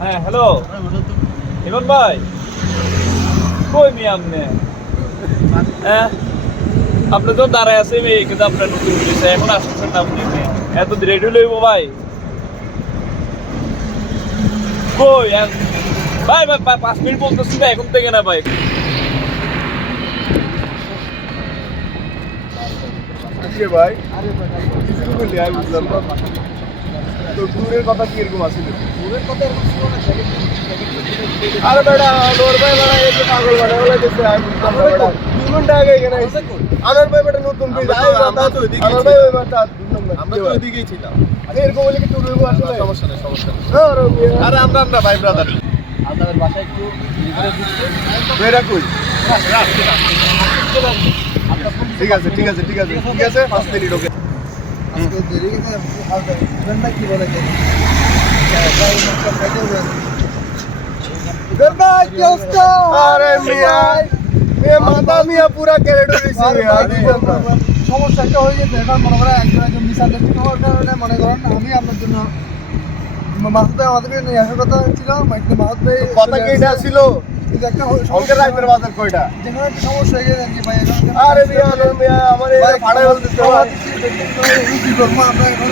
হ্যাঁ হ্যালো ইমন ভাই, কই মি আপনি? হ্যাঁ আপনি তো দাঁড়ায় আছে কিন্তু আপনার নতুন বিষয় এখন আসছেন না আপনি, এত রেডি লইব ভাই? কই ভাই ভাই 5 মিনিট বলতেছি না এখন থেকে না ভাই। ভাই কিছু বললি আমি বুঝলাম না। তো ট্যুরের কথা কি এরকম আসছিল? আরে বেটা আনোয়ার ভাই বেটা এই যে পাগল বানায় বলে দিছে আমি বুঝলাম না বেটা 2 ঘন্টা আগে এখানে আইছি। আনোয়ার ভাই বেটা নতুন পেজ আমরা তো ওইদিকে আনোয়ার ভাই ওই বেটা বুঝলাম না আমরা তো ওইদিকেই ছিলাম। আরে এরকম বলে কি ট্যুর হইব আসলে? সমস্যা নেই আরে আমরা ভাই ব্রাদার আপনাদের বাসায় একটু ভিতরে ঢুকতে বেরা কই ঠিক আছে ঠিক আছে ঠিক আছে ঠিক আছে 5 মিনিট ওকে। আজকে দেরি গেছে ইভেন্টটা কি বলে যে ভাই কি অবস্থা? আরে মিয়া মাথা মিয়া পুরা ক্যারেট হইছে মিয়া সমস্যা একটা হয়ে গেছে। এখন মনে করেন একজন মিসআন্ডারস্ট্যান্ডিং হওয়ার কারণে মনে করেন আমি আপনার জন্য মাহমুদ ভাই আমাদেরকে নিয়ে আসার কথা ছিল। মাহমুদ ভাই কথা কি এটা ছিল একটা সংকের রাইতের বাজার কয়টা যেখানে একটা সমস্যা হয়ে গেছে কি ভাই আরে মিয়া আমার এই ভাড়া বলতেছে কি করব আমরা এখন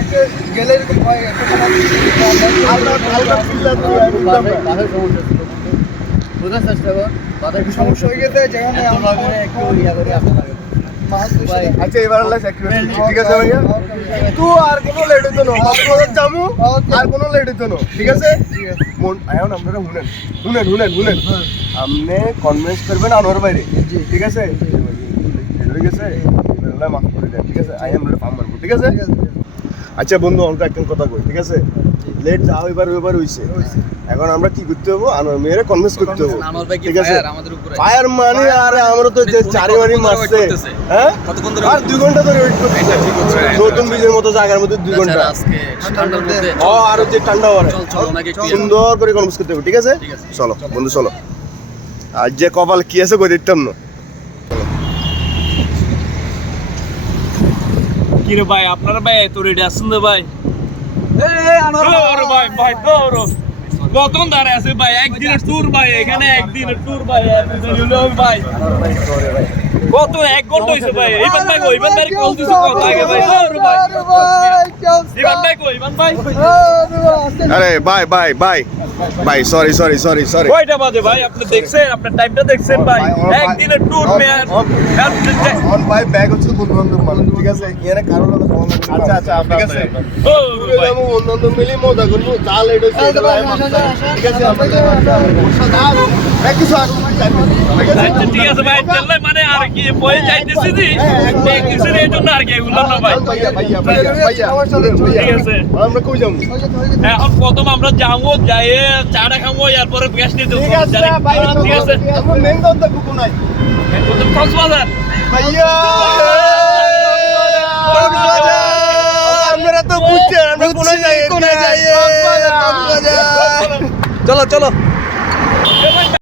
একটা গেলে এরকম হয় একটা সমস্যা হয়ে গেছে যেখানে একটু ইয়া করে আপনার আচ্ছা এবার ঠিক আছে ভাইয়া তুই আর কোনো লেট হইতো না যাবো আর কোনো লেট হইতো না ঠিক আছে এখন আপনারা শুনেন আপনি কনভিন্স করবেন আনোয়ার বাইরে ঠিক আছে ঠিক আছে মাফ করে দেন ঠিক আছে আই এম ফার্ম মারবো ঠিক আছে। আচ্ছা বন্ধু অল্প একটা কথা কই ঠিক আছে লেট যা হইবার হইছে এখন আমরা কি করতে হবে আনোয়ার মেয়েরে কনভিন্স করতে হবে ঠিক আছে। ফায়ার মানে আরে আমরা তো যে চারি মারি মারছে হ্যাঁ কতক্ষণ ধরে আর 2 ঘন্টা ধরে ওয়েট করতেছি নতুন বীজের মতো জায়গার মধ্যে 2 ঘন্টা আজকে ঠান্ডার মধ্যে আর যে ঠান্ডা হবে সুন্দর করে কনভিন্স করতে হবে ঠিক আছে। চলো বন্ধু চলো আজ যে কপাল কি আছে কই দিতাম না। কি রে ভাই আপনারা ভাই এত রেডি আছেন তো ভাই? ভাই ভাই কতক্ষণ দাঁড়ায় আছে ভাই? একদিনের ট্যুর ভাই এখানে একদিনের ট্যুর ভাই ভাই কত 1 ঘন্টা হইছে ভাই। ইবান ভাই কই? ইবান ভাই কল দিছো কত আগে ভাই? ইবান ভাই কই? ইবান ভাই আরে ভাই সরি কয়টা বাজে ভাই? আপনি দেখছেন আপনার টাইমটা দেখছেন ভাই? একদিনের ট্যুর মেয়ার অন ভাই ব্যাগ হচ্ছে বন্ধু মানুষ ঠিক আছে এখানে কারো লোক আচ্ছা ঠিক আছে ও ভাই আমি বন্ধু মিলি মজা করব যা লেট হইছে ঠিক আছে একটু স্যার ঠিক আছে ভাই চললে মানে আর কি বই চাইতেছি দি এক কিছু এই জন্য আর কি এগুলো না ভাই। ঠিক আছে আমরা কই যাবো এখন প্রথম আমরা যাবো যাই চাটা খাবো এরপরে গ্যাস নিয়ে দেবো ঠিক আছে। মেন দন্তা কুকু নাই প্রথম কক্সবাজার ভাইয়া আমরা তো বুঝছেন আমরা কোন যাই চলো